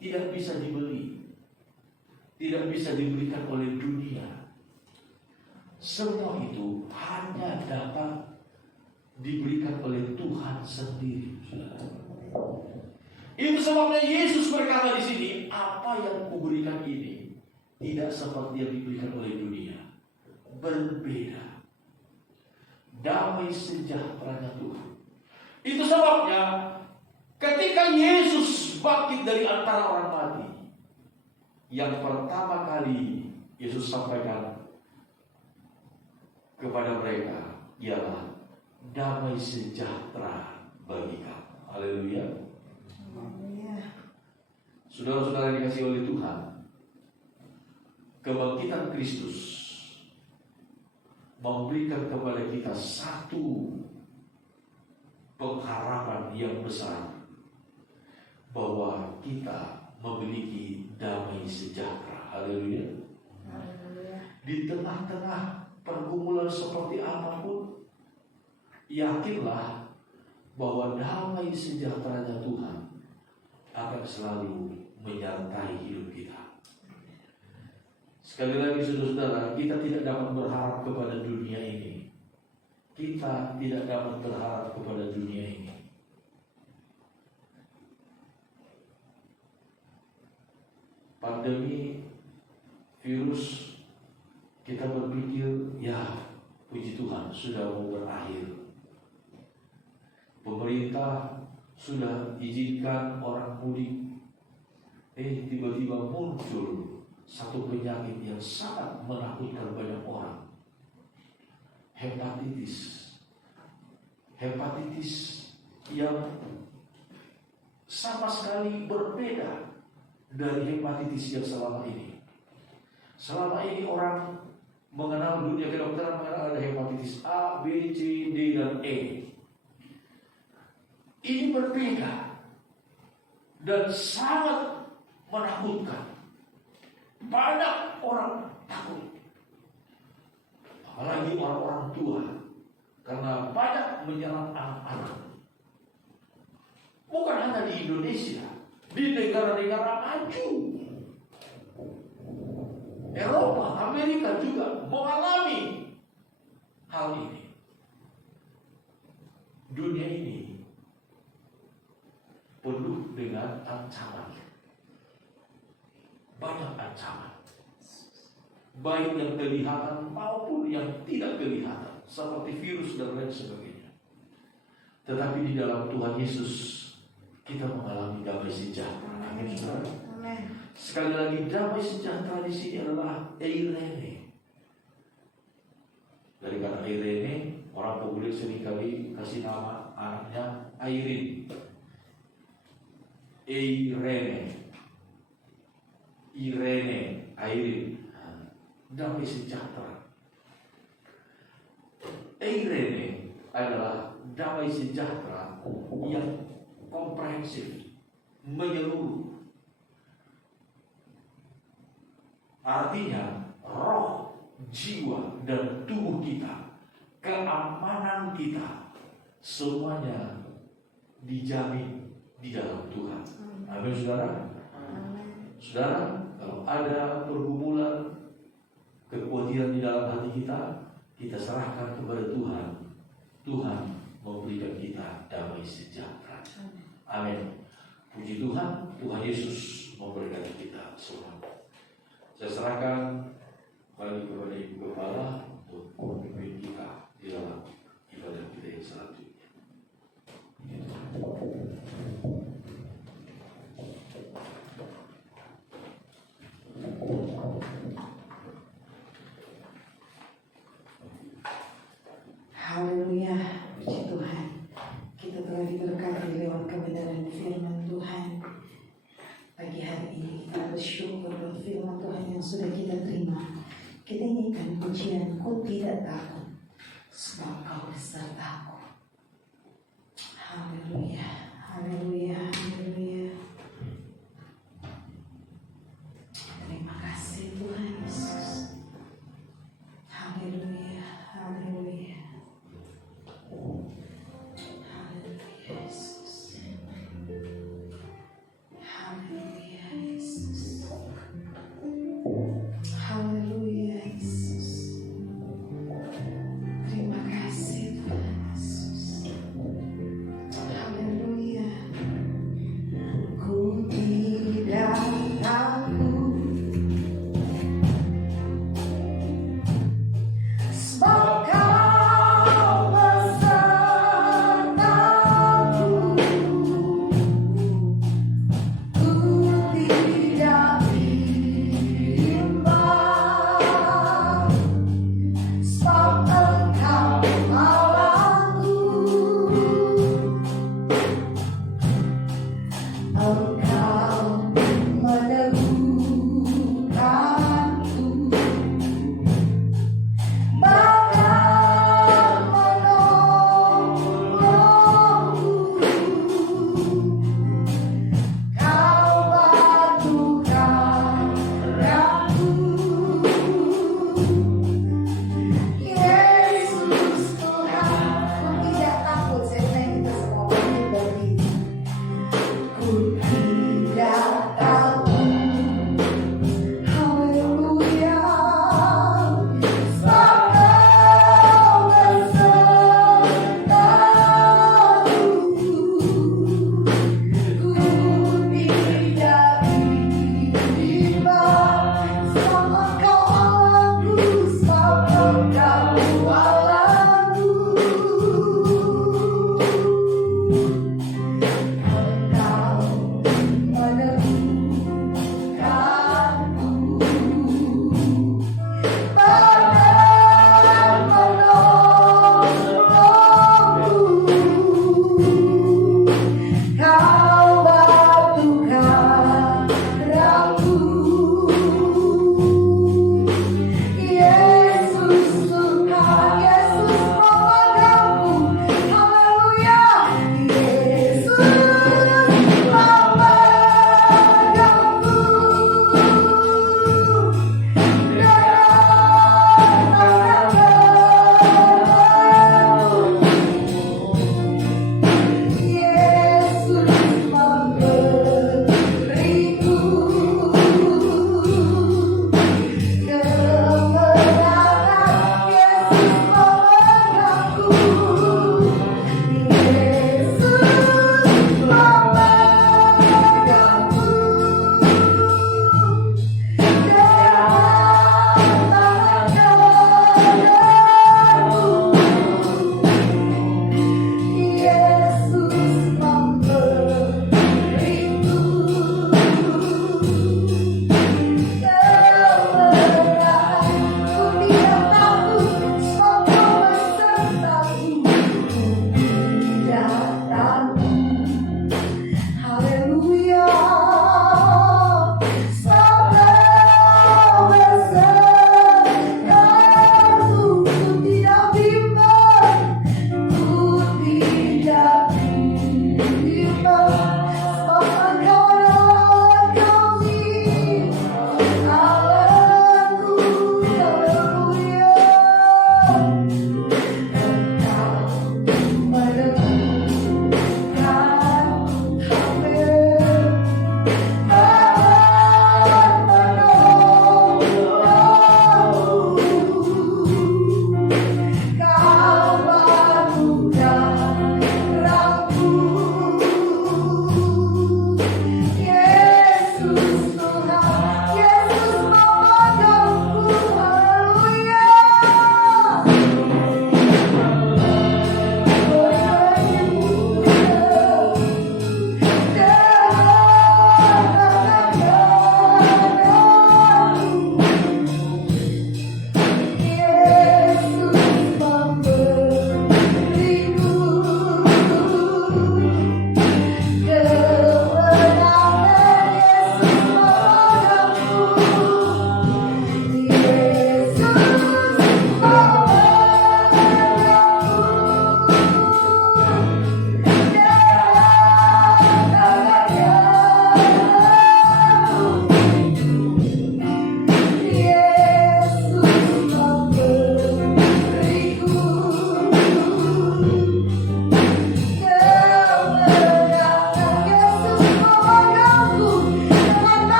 tidak bisa dibeli, tidak bisa diberikan oleh dunia. Semua itu hanya dapat diberikan oleh Tuhan sendiri. Itu sebabnya Yesus berkata di sini, apa yang kuberikan ini tidak seperti yang diberikan oleh dunia, berbeda. Damai sejahteranya Tuhan. Itu sebabnya ketika Yesus bangkit dari antara orang mati, yang pertama kali Yesus sampaikan kepada mereka ialah damai sejahtera bagi kamu. Haleluya. Saudara-saudara yang dikasihi oleh Tuhan, kebangkitan Kristus memberikan kepada kita satu pengharapan yang besar, bahwa kita memiliki damai sejahtera. Haleluya. Di tengah-tengah pergumulan seperti apapun, yakinlah bahwa damai sejahteranya Tuhan akan selalu menyertai hidup kita. Sekali lagi saudara-saudara, kita tidak dapat berharap kepada dunia ini. Kita tidak dapat berharap kepada dunia ini. Pandemi virus, kita berpikir, ya puji Tuhan sudah mau berakhir. Pemerintah sudah izinkan orang mudik. Tiba-tiba muncul satu penyakit yang sangat menakutkan banyak orang. Hepatitis yang sama sekali berbeda dari hepatitis yang selama ini. Selama ini orang mengenal, dunia kedokteran mengenal ada hepatitis A, B, C, D, dan E. Ini berbeda dan sangat menakutkan. Banyak orang takut, apalagi orang-orang tua, karena banyak menyerang anak-anak. Bukan hanya di Indonesia, di negara-negara maju, Eropa, Amerika juga mengalami hal ini. Dunia ini penuh dengan ancaman, banyak ancaman, baik yang kelihatan maupun yang tidak kelihatan, seperti virus dan lain sebagainya. Tetapi di dalam Tuhan Yesus kita mengalami damai sejahtera. Amin, saudara. Sekali lagi, damai sejahtera di sini adalah eirene. Dari kata eirene, orang Katolik seringkali kasih nama anaknya Airin. Irene, Airin, damai sejahtera. Eirene adalah damai sejahtera yang komprehensif, menyeluruh. Artinya roh, jiwa, dan tubuh kita, keamanan kita, semuanya dijamin di dalam Tuhan. Amin, saudara. Saudara, kalau ada pergumulan, kekhawatiran di dalam hati kita, kita serahkan kepada Tuhan. Tuhan memberikan kita damai sejahtera. Amin. Puji Tuhan, Tuhan Yesus memberkati kita semua. Saya serahkan kembali kepada Ibu Kepala untuk memimpin kita di dalam ibadah kita yang selanjutnya. Haleluya, puji Tuhan. Kita telah diberkati lewat kebenaran firman Tuhan. Pagi hari ini kita bersyukur buat firman Tuhan yang sudah kita terima. Kita nyanyikan pujian, ku tidak takut, sebab kau besertaku. Haleluya, haleluya, haleluya. Terima kasih Tuhan Yesus. Haleluya, haleluya. Haleluya Yesus. Haleluya Yesus. Haleluya Yesus. Terima kasih Tuhan Yesus. Haleluya.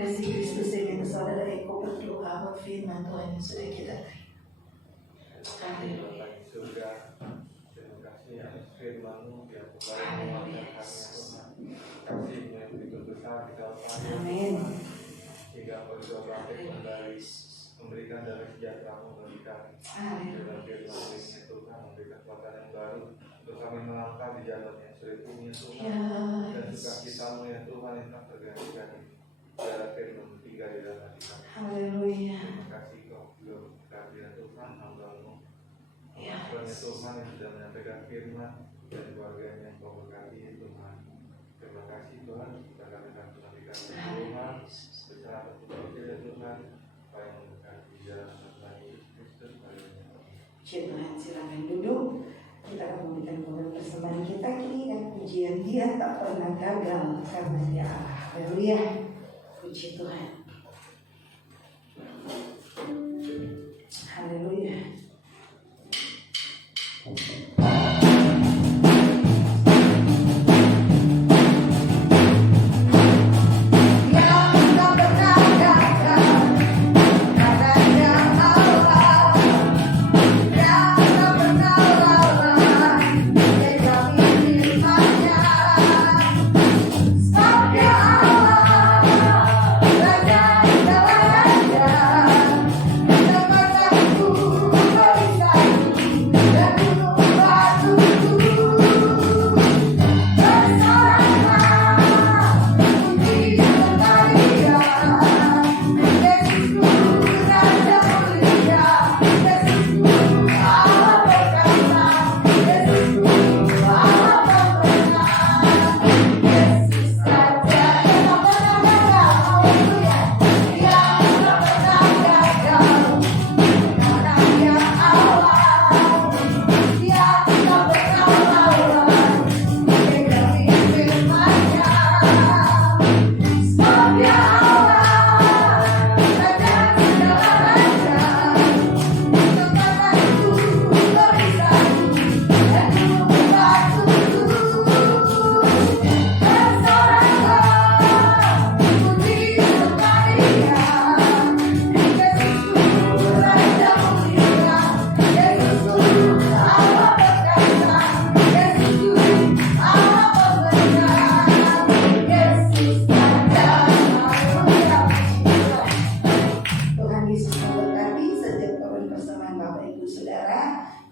kasih Kristus dengan saudara Eko berdoa firman Tuhan yang sudah kita terima. Haleluya. Terima kasih atas firman-Mu yang kembali menguatkan kami Tuhan. Kasih-Mu yang begitu besar di dalam kami. Amin. Hingga Engkau juga bangkit kembali memberikan damai sejahtera-Mu bagi kami. Dalam firman-Mu ini Tuhan memberikan kekuatan yang baru untuk kami melangkah di jalan yang sulit-Mu ya Tuhan. Dan sukacita-Mu ya Tuhan yang tak tergantikan. Dalam firman-Mu tinggal di dalam hati kami. Haleluya. Terima kasih Kau juga kehadiran Tuhan hamba-Mu. Ya. Tuhan Tuhan yang sudah menyampaikan firman dan keluarganya yang Kau berkati ya Tuhan. Terima kasih Tuhan, kita katakan Tuhan dikasih Tuhan besar atau kecil ya Tuhan, apa yang memberkati jalan Tuhan Yesus Kristus. Tuhan silakan duduk. Kita akan memberikan pemberian persembahan kita kini dan pujian Dia tak pernah gagal karena Dia Allah. Haleluya. Puji Tuhan. Haleluya.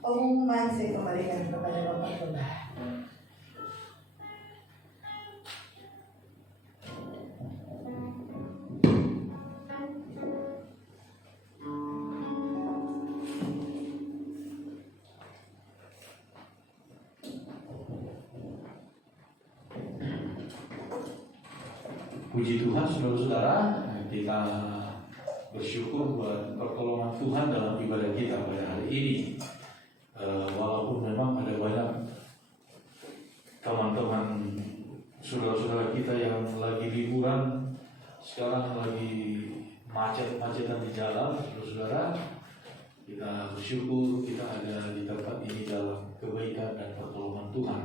Pengumuman saya kembalikan kepada Bapak Gembala. Puji Tuhan, saudara-saudara, kita bersyukur buat pertolongan Tuhan dalam ibadah kita pada hari ini. Walaupun memang ada banyak teman-teman saudara-saudara kita yang lagi liburan, sekarang lagi macet-macetan di jalan, saudara-saudara, kita bersyukur kita ada di tempat ini dalam kebaikan dan pertolongan Tuhan.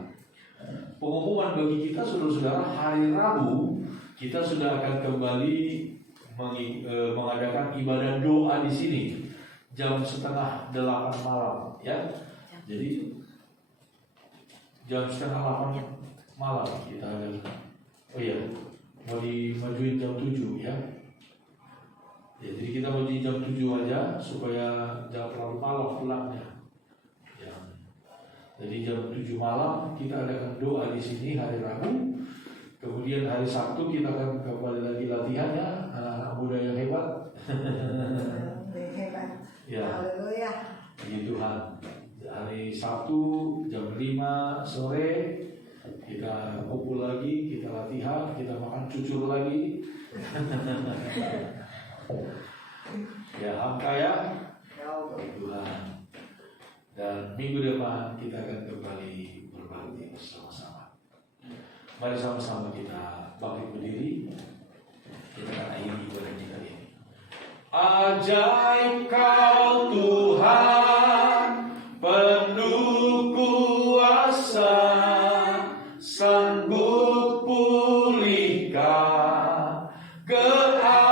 Pengumuman bagi kita saudara-saudara, hari Rabu kita sudah akan kembali mengadakan ibadah doa di sini jam 7:30 malam, ya. Jadi jam 7:30 malam kita ada. Oh iya, mau dimajuin jam 7 ya. Ya, jadi kita mau di jam 7 aja supaya jangan terlalu malam pulangnya. Ya. Jadi jam 7 malam kita adakan doa di sini hari Rabu. Kemudian hari Sabtu kita akan kembali lagi latihan ya, anak-anak muda yang hebat. Hebat. Ya. Haleluya. Puji Tuhan. Hari Sabtu jam 5 sore kita kumpul lagi, kita latihan, kita makan cucur lagi. Ya, hamka ya. Puji Tuhan. Dan minggu depan kita akan kembali berbakti bersama-sama. Mari sama-sama kita bangkit berdiri. Kita akan akhiri ibadah kita ini. Ajaib Kau Tuhan, penuh kuasa, sanggup pulihkan keadaan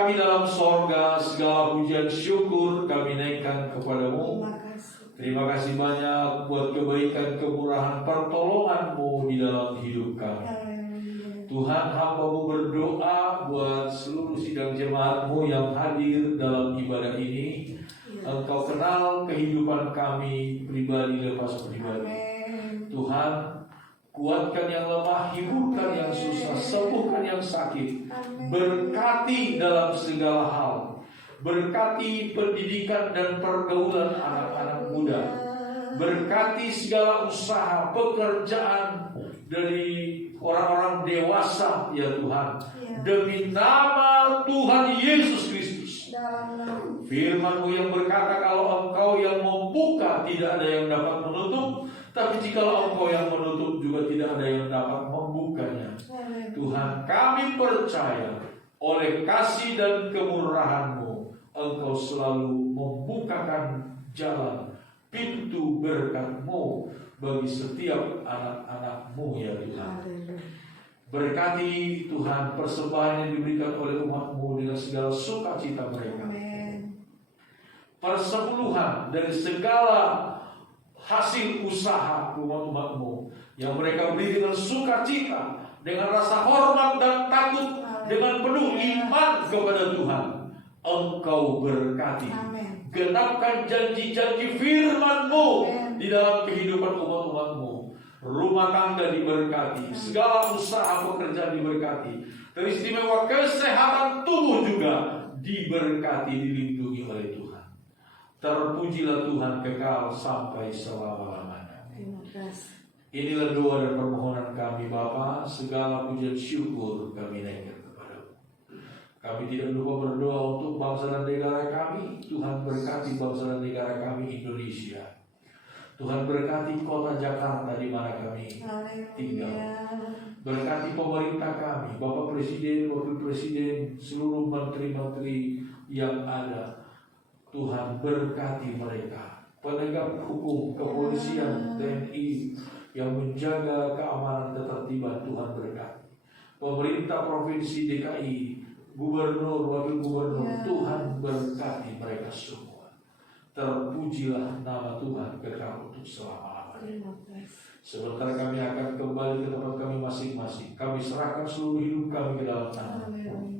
kami dalam sorga, segala pujian syukur kami naikkan kepadamu. Terima kasih banyak buat kebaikan, kemurahan, pertolongan-Mu di dalam hidup kami. Tuhan, hamba-Mu berdoa buat seluruh sidang jemaat-Mu yang hadir dalam ibadah ini. Engkau kenal kehidupan kami pribadi lepas pribadi. Tuhan, kuatkan yang lemah, hiburkan yang susah, sembuhkan yang sakit. Berkati dalam segala hal. Berkati pendidikan dan pergaulan anak-anak muda. Berkati segala usaha, pekerjaan dari orang-orang dewasa, ya Tuhan. Demi nama Tuhan Yesus Kristus. Firman-Mu yang berkata, kalau Engkau yang membuka, tidak ada yang dapat menutup. Tapi jikalau Engkau yang menutup, juga tidak ada yang dapat membukanya. Tuhan, kami percaya oleh kasih dan kemurahan-Mu, Engkau selalu membukakan jalan, pintu berkat-Mu bagi setiap anak-anak-Mu, ya Tuhan. Berkati Tuhan persembahan yang diberikan oleh umat-Mu dengan segala sukacita mereka. Persepuluhan dari segala hasil usaha umat-umat-Mu yang mereka beri dengan sukacita, dengan rasa hormat dan takut, dengan penuh iman kepada Tuhan. Engkau berkati. Genapkan janji-janji firman-Mu di dalam kehidupan umat-umat-Mu. Rumah tangga diberkati, segala usaha pekerjaan diberkati, teristimewa kesehatan tubuh juga diberkati, dilindungi oleh Tuhan. Terpujilah Tuhan kekal sampai selama-lamanya. Inilah doa dan permohonan kami Bapa, segala pujian syukur kami naikkan kepadamu. Kami tidak lupa berdoa untuk bangsa dan negara kami. Tuhan berkati bangsa dan negara kami Indonesia. Tuhan berkati kota Jakarta di mana kami tinggal. Berkati pemerintah kami, Bapak Presiden, Wakil Presiden, seluruh menteri-menteri yang ada. Tuhan berkati mereka, penegak hukum, kepolisian, TNI yang menjaga keamanan ketertiban. Tuhan berkati pemerintah provinsi DKI, gubernur, wakil gubernur. Tuhan berkati mereka semua. Terpujilah nama Tuhan kekal untuk selama-lamanya. Sebentar kami akan kembali ke tempat kami masing-masing. Kami serahkan seluruh hidup kami ke dalam tangan-Mu.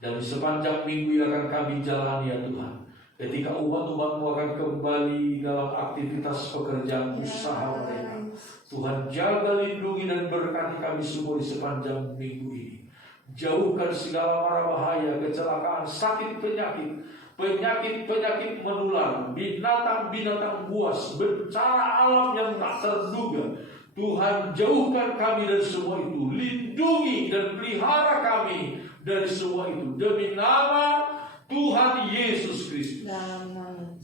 Dan di sepanjang minggu yang akan kami jalani, ya Tuhan, ketika umat-umat-Mu akan kembali dalam aktivitas pekerjaan usaha mereka, Tuhan jaga, lindungi dan berkati kami semua di sepanjang minggu ini. Jauhkan segala mara bahaya, kecelakaan, sakit, penyakit menular, binatang-binatang buas, bencana alam yang tak terduga. Tuhan, jauhkan kami dari semua itu. Lindungi dan pelihara kami dari semua itu. Demi nama Tuhan Yesus Kristus.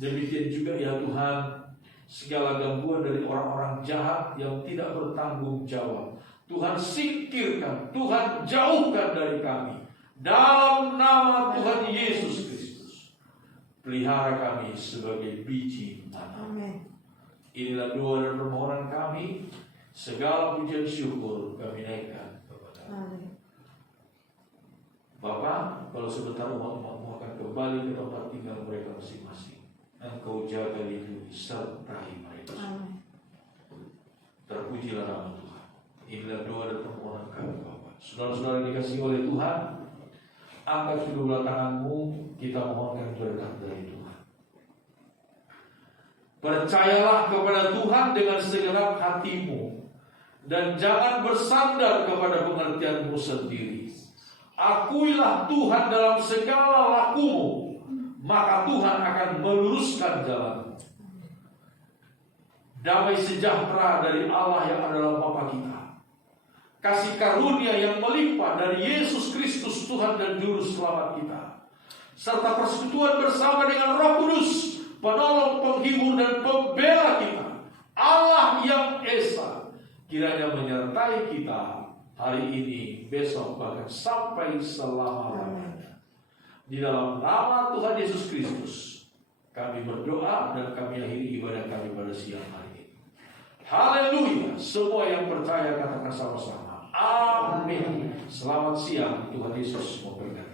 Demikian juga ya Tuhan, segala gangguan dari orang-orang jahat yang tidak bertanggung jawab, Tuhan singkirkan, Tuhan jauhkan dari kami. Dalam nama Tuhan Yesus Kristus. Pelihara kami sebagai biji tanah. Inilah doa dan permohonan kami. Segala pujian syukur kami naikkan kepada-Mu. Bapa, kalau sebentar umat-umat-Mu akan kembali ke tempat tinggal mereka masing-masing, Engkau jaga, lindungi, sertai mereka. Terpujilah nama Tuhan. Inilah doa dan permohonan kami Bapa. Saudara-saudara dikasihi oleh Tuhan, angkat kedua tangan-Mu, kita mohonkan berkat dari Tuhan. Percayalah kepada Tuhan dengan segenap hatimu, dan jangan bersandar kepada pengertianmu sendiri. Akuilah Tuhan dalam segala lakumu, maka Tuhan akan meluruskan jalanmu. Damai sejahtera dari Allah yang adalah Bapa kita, kasih karunia yang melimpah dari Yesus Kristus Tuhan dan Juru Selamat kita, serta persekutuan bersama dengan Roh Kudus, penolong, penghibur dan pembela kita, Allah yang Esa, kiranya menyertai kita hari ini, besok, bahkan sampai selama-lamanya. Di dalam nama Tuhan Yesus Kristus kami berdoa dan kami akhiri ibadah kami pada siang hari ini. Haleluya. Semua yang percaya katakan sama-sama, amin. Selamat siang, Tuhan Yesus memberkati.